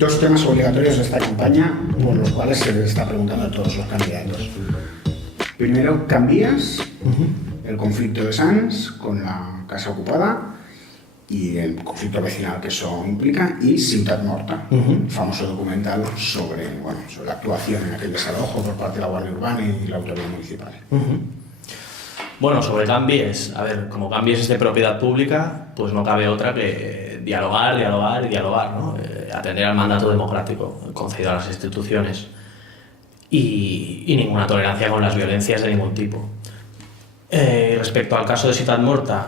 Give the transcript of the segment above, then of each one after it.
dos temas obligatorios de esta campaña por los cuales se les está preguntando a todos los candidatos. Primero, ¿cambias el conflicto de Sants con la casa ocupada y el conflicto vecinal que eso implica? Y Ciutat Morta, el famoso documental sobre la actuación en aquel desalojo por parte de la Guardia Urbana y la autoridad municipal. Bueno, sobre Cambies, a ver, como Cambies es de propiedad pública, pues no cabe otra que dialogar, ¿no? Atender al mandato democrático concedido a las instituciones y ninguna tolerancia con las violencias de ningún tipo. Respecto al caso de Ciutat Morta,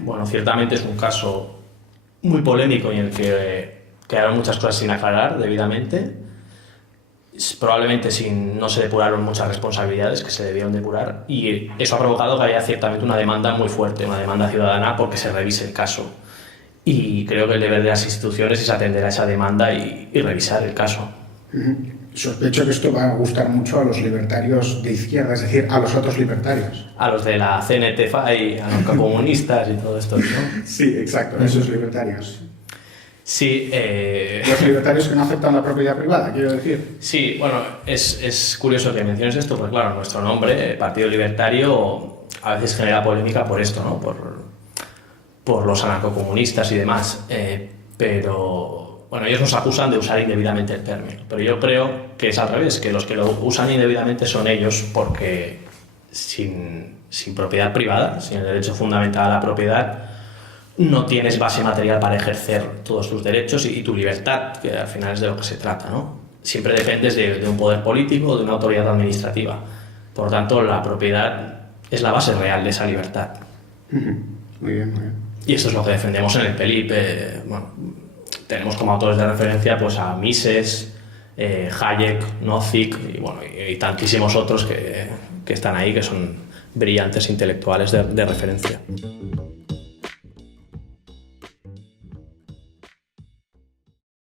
bueno, ciertamente es un caso muy polémico y en el que quedaron muchas cosas sin aclarar debidamente. Probablemente no se depuraron muchas responsabilidades que se debieron depurar, y eso ha provocado que haya ciertamente una demanda muy fuerte, una demanda ciudadana porque se revise el caso. Y creo que el deber de las instituciones es atender a esa demanda y revisar el caso. Sospecho que esto va a gustar mucho a los libertarios de izquierda, es decir, a los otros libertarios. A los de la CNT-FAI, a los comunistas y todo esto, ¿no? Sí, exacto, esos libertarios. Sí, los libertarios que no aceptan la propiedad privada, quiero decir. Sí, bueno, es curioso que menciones esto, porque claro, nuestro nombre, Partido Libertario, a veces genera polémica por esto, ¿no? Por los anarcocomunistas y demás, pero bueno, ellos nos acusan de usar indebidamente el término, pero yo creo que es al revés, que los que lo usan indebidamente son ellos, porque sin propiedad privada, sin el derecho fundamental a la propiedad, no tienes base material para ejercer todos tus derechos y tu libertad, que al final es de lo que se trata, ¿no? Siempre dependes de un poder político o de una autoridad administrativa. Por tanto, la propiedad es la base real de esa libertad. Muy bien, muy bien. Y esto es lo que defendemos en el PELIP. Bueno, tenemos como autores de referencia pues, a Mises, Hayek, Nozick y tantísimos otros que están ahí, que son brillantes intelectuales de referencia.